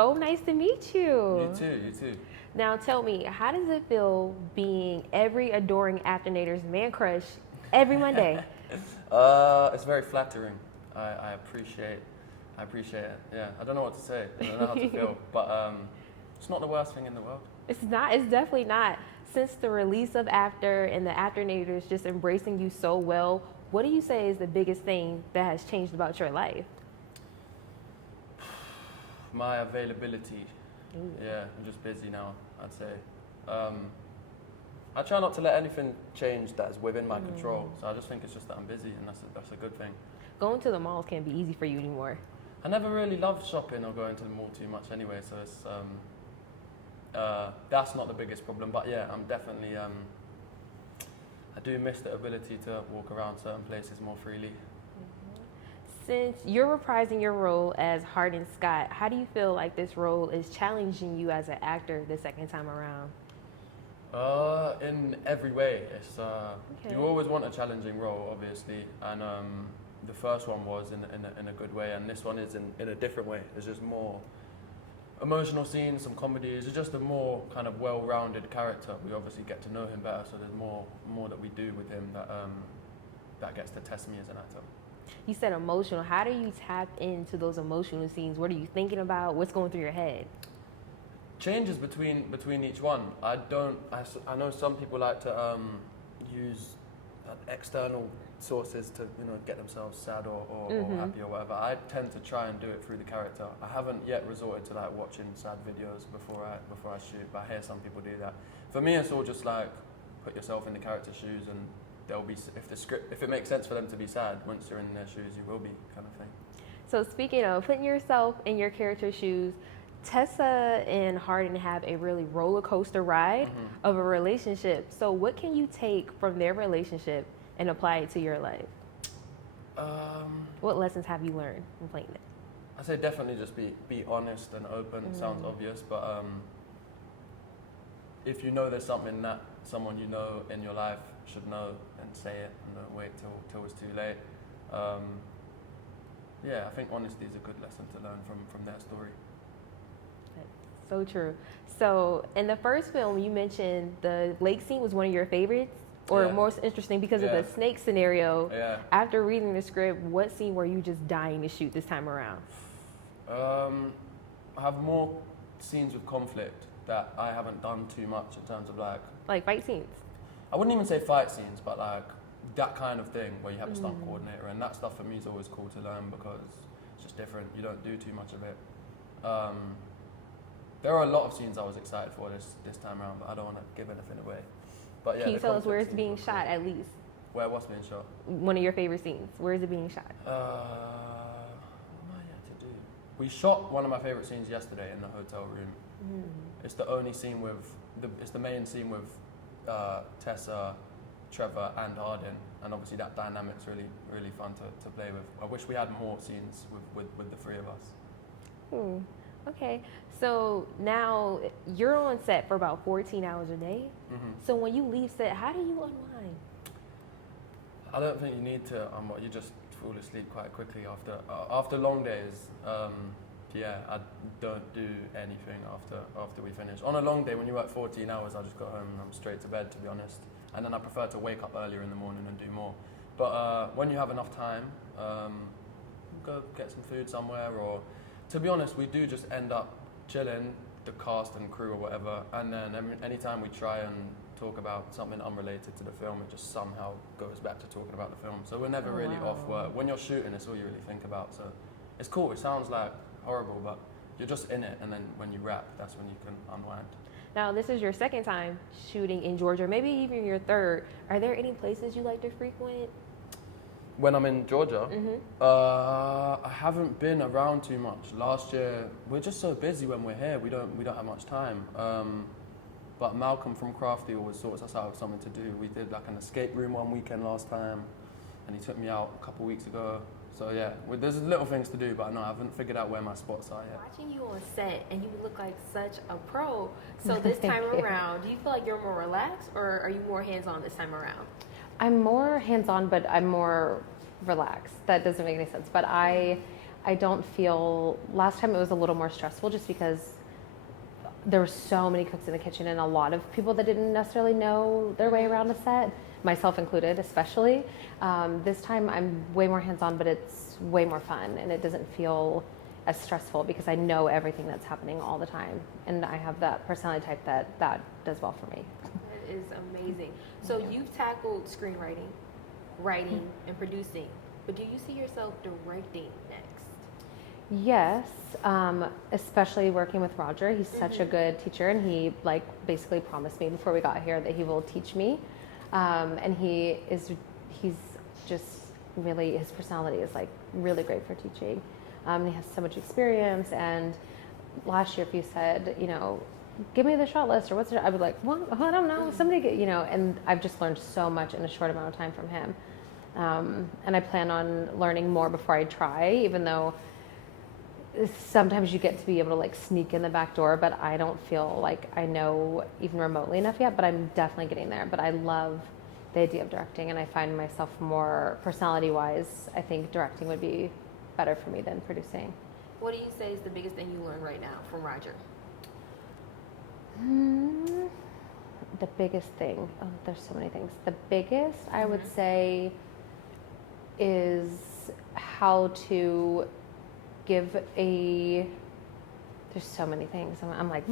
so nice to meet you. You too, you too. Now tell me, how does it feel being every adoring Afternator's man crush every Monday? It's very flattering. I appreciate it. Yeah, I don't know what to say. I don't know how to feel, but it's not the worst thing in the world. It's not. It's definitely not. Since the release of After and the Afternators just embracing you so well, what do you say is the biggest thing that has changed about your life? My availability. Ooh. Yeah, I'm just busy now, I'd say. I try not to let anything change that is within my control. So I just think it's just that I'm busy, and that's a good thing. Going to the malls can't be easy for you anymore. I never really loved shopping or going to the mall too much anyway, so it's that's not the biggest problem. But yeah, I'm definitely I do miss the ability to walk around certain places more freely. Since you're reprising your role as Hardin Scott, how do you feel like this role is challenging you as an actor the second time around? In every way, it's Okay. you always want a challenging role, obviously, and the first one was in a good way, and this one is in a different way. There's just more emotional scenes, some comedies. It's just a more kind of well-rounded character. We obviously get to know him better, so there's more that we do with him that gets to test me as an actor. You said emotional. How do you tap into those emotional scenes? What are you thinking about? What's going through your head? Changes between each one. I know some people like to use external sources to get themselves sad or happy or whatever. I tend to try and do it through the character. I haven't yet resorted to like watching sad videos before I shoot, but I hear some people do that. For me, it's all just like put yourself in the character's shoes, and they'll be, if it makes sense for them to be sad, once you're in their shoes, you will be, kind of thing. So speaking of putting yourself in your character's shoes, Tessa and Hardin have a really roller coaster ride of a relationship. So what can you take from their relationship and apply it to your life? What lessons have you learned from playing it? I say definitely just be honest and open. It sounds obvious, but if you know there's something that someone you know in your life should know, and say it, and don't wait till it's too late. Yeah, I think honesty is a good lesson to learn from their story. So true. So in the first film, you mentioned the lake scene was one of your favorites or most interesting because of the snake scenario. Yeah. After reading the script, what scene were you just dying to shoot this time around? I have more scenes with conflict that I haven't done too much in terms of like fight scenes. I wouldn't even say fight scenes, but like that kind of thing where you have a stunt coordinator, and that stuff for me is always cool to learn because it's just different. You don't do too much of it. There are a lot of scenes I was excited for this time around, but I don't want to give anything away. But yeah, can you tell us where it's being shot at least? Where what's being shot? One of your favorite scenes. Where is it being shot? What am I yet to do? We shot one of my favorite scenes yesterday in the hotel room. It's the only scene it's the main scene with Tessa, Trevor, and Hardin, and obviously that dynamic's really fun to play with. I wish we had more scenes with the three of us. Okay, so now you're on set for about 14 hours a day. So when you leave set, how do you unwind? I don't think you need to. You just fall asleep quite quickly after long days. Yeah, I don't do anything after we finish. On a long day, when you work 14 hours, I just go home and I'm straight to bed, to be honest. And then I prefer to wake up earlier in the morning and do more. But when you have enough time, go get some food somewhere, or to be honest, we do just end up chilling, the cast and crew or whatever, and then anytime we try and talk about something unrelated to the film, it just somehow goes back to talking about the film. So we're never really off work. When you're shooting, it's all you really think about. So it's cool. It sounds like horrible, but you're just in it, and then when you wrap, that's when you can unwind. Now, this is your second time shooting in Georgia, maybe even your third. Are there any places you like to frequent? When I'm in Georgia, I haven't been around too much. Last year, we're just so busy when we're here. We don't have much time. But Malcolm from Crafty always sorts us out with something to do. We did like an escape room one weekend last time, and he took me out a couple weeks ago. So yeah, there's little things to do, but no, I haven't figured out where my spots are yet. Watching you on set, and you look like such a pro. So this time around, do you feel like you're more relaxed, or are you more hands-on this time around? I'm more hands-on, but I'm more relaxed. That doesn't make any sense. But I I don't feel, last time it was a little more stressful just because there were so many cooks in the kitchen and a lot of people that didn't necessarily know their way around a set, myself included especially. This time I'm way more hands-on, but it's way more fun and it doesn't feel as stressful because I know everything that's happening all the time. And I have that personality type that does well for me. That is amazing. So you've tackled screenwriting, writing, and producing, but do you see yourself directing next? Yes, especially working with Roger. He's such a good teacher, and he like basically promised me before we got here that he will teach me. And he's just really, his personality is like really great for teaching. He has so much experience. And last year, if you said, you know, give me the shot list or what's it, I would be like, well, I don't know. Somebody get, you know, and I've just learned so much in a short amount of time from him. And I plan on learning more before I try, even though sometimes you get to be able to like sneak in the back door, but I don't feel like I know even remotely enough yet, but I'm definitely getting there. But I love the idea of directing, and I find myself more personality wise, I think directing would be better for me than producing. What do you say is the biggest thing you learned right now from Roger? The biggest thing, oh, there's so many things. The biggest I would say is how to give there's so many things. I'm like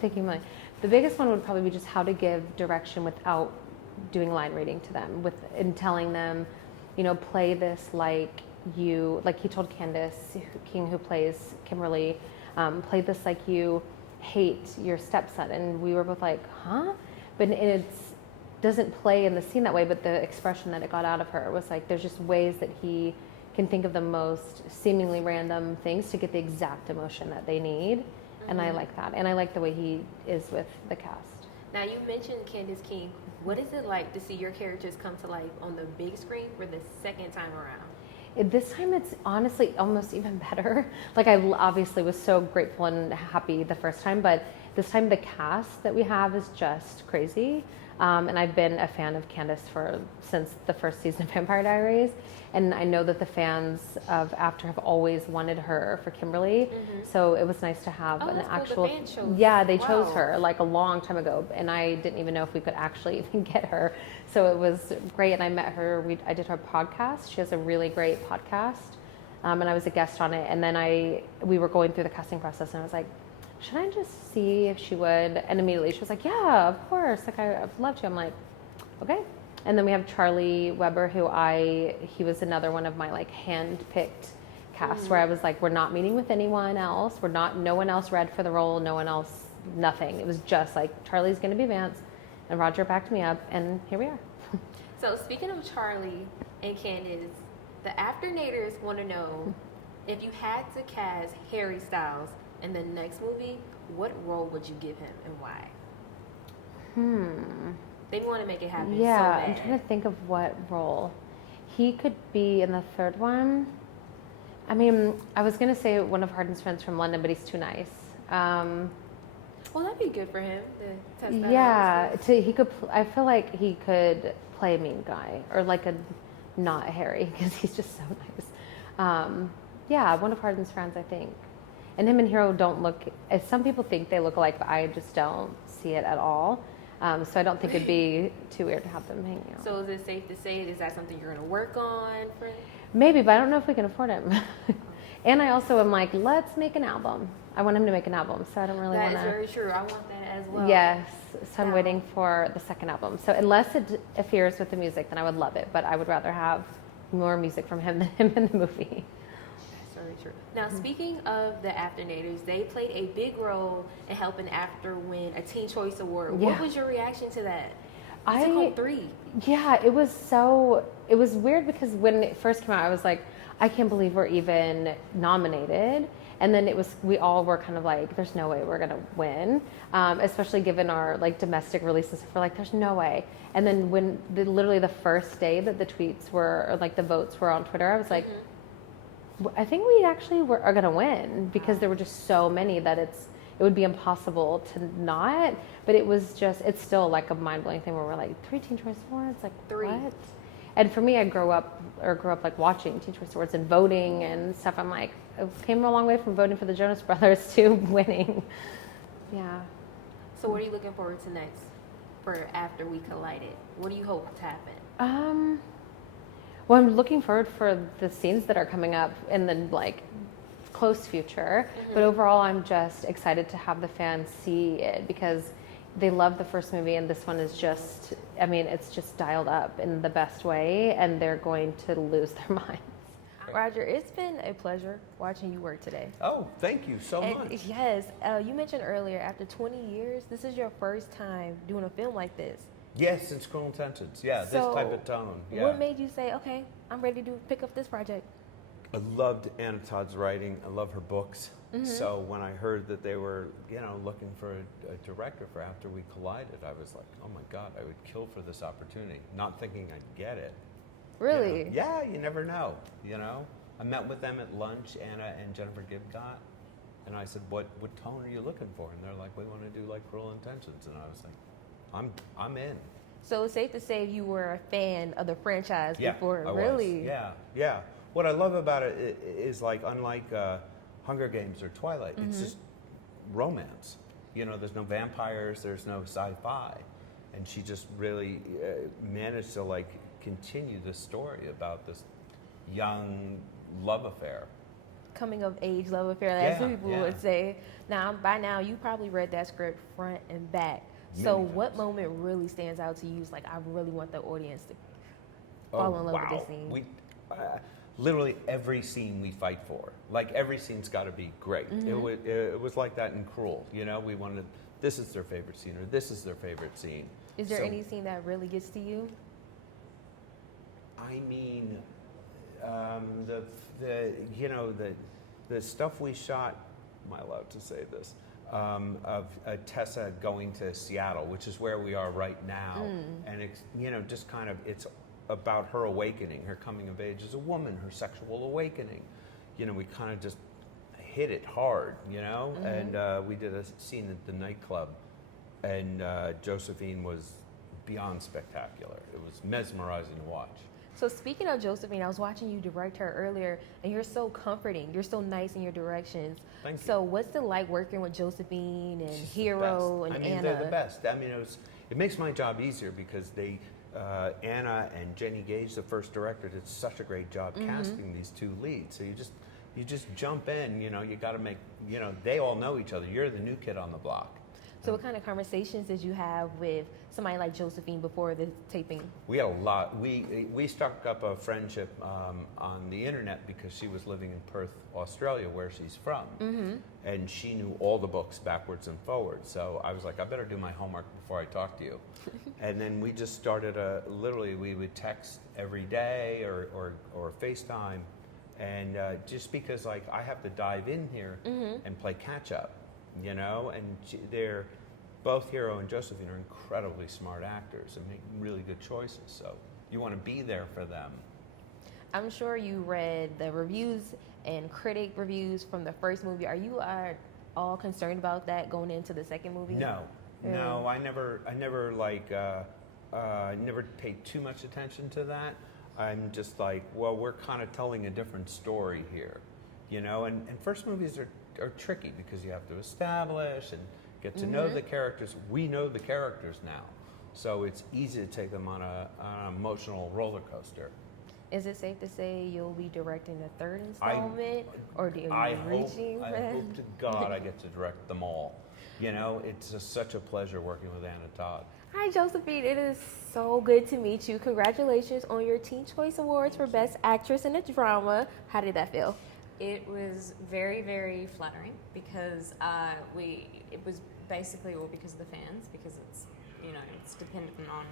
thinking like the biggest one would probably be just how to give direction without doing line reading to them, and telling them, you know, play this like he told Candace King, who plays Kimberly, play this like you hate your stepson, and we were both like, huh? But it doesn't play in the scene that way, but the expression that it got out of her was like, there's just ways that he can think of the most seemingly random things to get the exact emotion that they need. And I like that. And I like the way he is with the cast. Now, you mentioned Candace King. What is it like to see your characters come to life on the big screen for the second time around? This time it's honestly almost even better. Like I obviously was so grateful and happy the first time, but this time the cast that we have is just crazy. And I've been a fan of Candace since the first season of Vampire Diaries. And I know that the fans of After have always wanted her for Kimberly. So it was nice to have an actual... Cool. The fan chose. Yeah, they chose her like a long time ago. And I didn't even know if we could actually even get her. So it was great. And I met her. I did her podcast. She has a really great podcast. And I was a guest on it. And then we were going through the casting process. And I was like, should I just see if she would? And immediately she was like, yeah, of course. Like, I'd love to. I'm like, okay. And then we have Charlie Weber, he was another one of my like hand-picked cast where I was like, we're not meeting with anyone else. No one else read for the role. No one else, nothing. It was just like, Charlie's going to be Vance. And Roger backed me up. And here we are. So speaking of Charlie and Candace, the Afternators want to know if you had to cast Harry Styles in the next movie, what role would you give him and why? They want to make it happen. Yeah, so bad. I'm trying to think of what role. He could be in the third one. I mean, I was going to say one of Hardin's friends from London, but he's too nice. Well, that'd be good for him to test that out. I feel like he could play a mean guy or like a not Harry because he's just so nice. Yeah, one of Hardin's friends, I think. And him and Hero don't look, as some people think they look alike, but I just don't see it at all. So I don't think it'd be too weird to have them hanging out. So is it safe to say, is that something you're going to work on? Maybe, but I don't know if we can afford him. And I also am like, let's make an album. I want him to make an album, so I don't really want to. That is very true. I want that as well. Yes, so I'm waiting for the second album. So unless it interferes with the music, then I would love it. But I would rather have more music from him than him in the movie. Very true. Now, speaking of the Afternators, they played a big role in helping After win a Teen Choice Award. Yeah. What was your reaction to that? You took home 3. Yeah, it was weird because when it first came out, I was like, I can't believe we're even nominated. And then we all were kind of like, there's no way we're going to win, especially given our like domestic releases. We're like, there's no way. And then when literally the first day that the tweets were, or like the votes were on Twitter, I was like, I think we actually are going to win because there were just so many that it would be impossible to not. But it's still like a mind-blowing thing where we're like, 3 Teen Choice Awards? Like, 3. what? And for me, I grew up like watching Teen Choice Awards and voting and stuff. I'm like, I came a long way from voting for the Jonas Brothers to winning. Yeah. So what are you looking forward to next for after we collided? What do you hope to happen? Well, I'm looking forward for the scenes that are coming up in the like close future. But overall, I'm just excited to have the fans see it because they love the first movie, and this one is just, I mean, it's just dialed up in the best way, and they're going to lose their minds. Roger, it's been a pleasure watching you work today. Oh, thank you so much. Yes, you mentioned earlier, after 20 years, this is your first time doing a film like this. Yes, it's Cruel Intentions. Yeah, So, this type of tone. Yeah. What made you say, okay, I'm ready to pick up this project? I loved Anna Todd's writing. I love her books. So when I heard that they were, looking for a director for After We Collided, I was like, oh my God, I would kill for this opportunity, not thinking I'd get it. Really? Yeah, you never know, I met with them at lunch, Anna and Jennifer Gibgot, and I said, what tone are you looking for? And they're like, we want to do like Cruel Intentions. And I was like, I'm in. So it's safe to say you were a fan of the franchise Yeah, before, I was. really? Yeah. What I love about it is like, unlike Hunger Games or Twilight, it's just romance. There's no vampires, there's no sci-fi. And she just really managed to like continue the story about this young love affair. Coming of age love affair, as Yeah, people yeah. would say. Now, by now, you probably read that script front and back. So Many what times. moment really stands out to you? Like, I really want the audience to fall in love with this scene. We, literally every scene we fight for, like every scene's got to be great. It was like that in Cruel. We wanted, this is their favorite scene or this is their favorite scene. Is there So, any scene that really gets to you? I mean, the stuff we shot. Am I allowed to say this? Of Tessa going to Seattle, which is where we are right now, and it's just kind of it's about her awakening, her coming of age as a woman, her sexual awakening. We kind of just hit it hard, and we did a scene at the nightclub, and Josephine was beyond spectacular. It was mesmerizing to watch. So speaking of Josephine, I was watching you direct her earlier, and you're so comforting. You're so nice in your directions. Thank you. So what's it like working with Josephine and She's the Hero best. and I mean, Anna? they're the best. I mean, it makes my job easier because Anna and Jenny Gage, the first director, did such a great job casting these two leads. So you just jump in. You got to make. They all know each other. You're the new kid on the block. So what kind of conversations did you have with somebody like Josephine before the taping? We had a lot. We struck up a friendship on the internet because she was living in Perth, Australia, where she's from, and she knew all the books backwards and forwards. So I was like, I better do my homework before I talk to you. And then we just started literally we would text every day or FaceTime, and just because like I have to dive in here and play catch up, and they're. Both Hero and Josephine are incredibly smart actors and make really good choices. So you want to be there for them. I'm sure you read the reviews and critic reviews from the first movie. Are you all concerned about that going into the second movie? No, Really? no, I never paid too much attention to that. I'm just like, well, we're kind of telling a different story here, And first movies are tricky because you have to establish and get to know the characters. We know the characters now, so it's easy to take them on an emotional roller coaster. Is it safe to say you'll be directing the third installment, or are you reaching for I that? hope to God I get to direct them all. It's just such a pleasure working with Anna Todd. Hi, Josephine. It is so good to meet you. Congratulations on your Teen Choice Awards for Best Actress in a Drama. How did that feel? It was very, very flattering because it was basically all because of the fans, because it's it's dependent on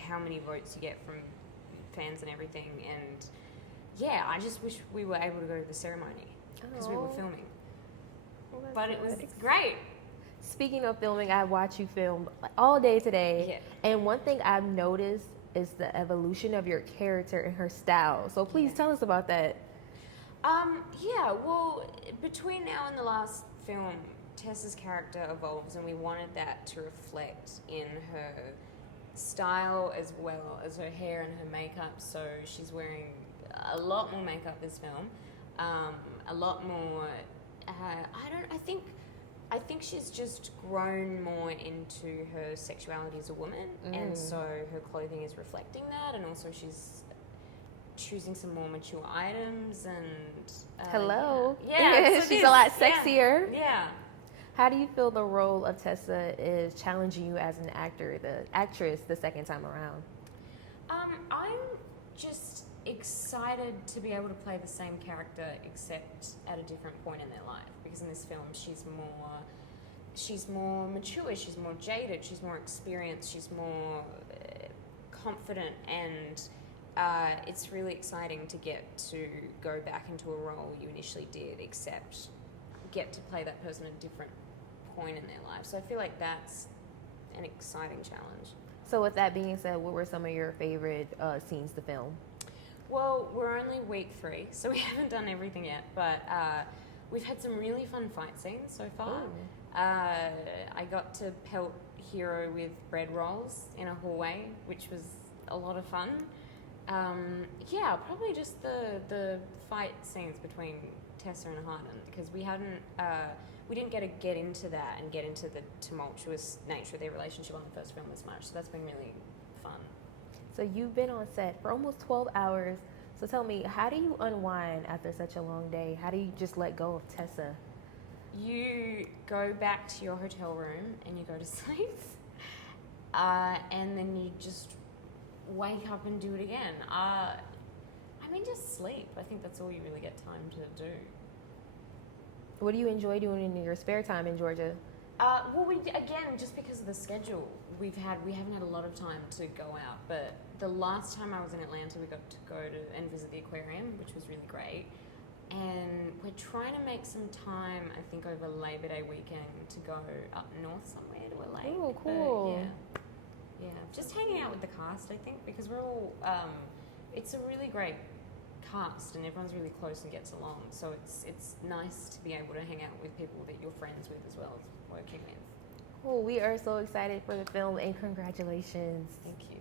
how many votes you get from fans and everything. And yeah, I just wish we were able to go to the ceremony because we were Oh. filming. Well, that's But it was good. great. Speaking of filming, I watch you film like, all day today. Yeah. And one thing I've noticed is the evolution of your character and her style. So please tell us about that. Yeah, well, between now and the last film, Tessa's character evolves, and we wanted that to reflect in her style as well as her hair and her makeup. So she's wearing a lot more makeup this film, a lot more. I think she's just grown more into her sexuality as a woman, and so her clothing is reflecting that, and also she's choosing some more mature items and. Hello. Yeah, so she's a lot yeah, sexier. Yeah. How do you feel the role of Tessa is challenging you as an actress the second time around? I'm just excited to be able to play the same character except at a different point in their life, because in this film she's more mature, she's more jaded, she's more experienced, she's more confident, and it's really exciting to get to go back into a role you initially did, except get to play that person at a different point in their life. So I feel like that's an exciting challenge. So with that being said, what were some of your favorite scenes to film? Well, we're only week 3, so we haven't done everything yet, but we've had some really fun fight scenes so far. I got to pelt Hero with bread rolls in a hallway, which was a lot of fun. Yeah, probably just the fight scenes between Tessa and Hardin, because we didn't get into that and get into the tumultuous nature of their relationship on the first film as much, so that's been really fun. So you've been on set for almost 12 hours. So tell me, how do you unwind after such a long day? How do you just let go of Tessa? You go back to your hotel room and you go to sleep, and then you just wake up and do it again. Just sleep. I think that's all you really get time to do. What do you enjoy doing in your spare time in Georgia? Well, just because of the schedule, we haven't had a lot of time to go out. But the last time I was in Atlanta, we got to go and visit the aquarium, which was really great. And we're trying to make some time, I think, over Labor Day weekend to go up north somewhere to a lake. Oh, cool. But, yeah, just hanging out with the cast, I think, because we're all. It's a really great cast, and everyone's really close and gets along. So it's nice to be able to hang out with people that you're friends with as well as working with. Well, we are so excited for the film, and congratulations. Thank you.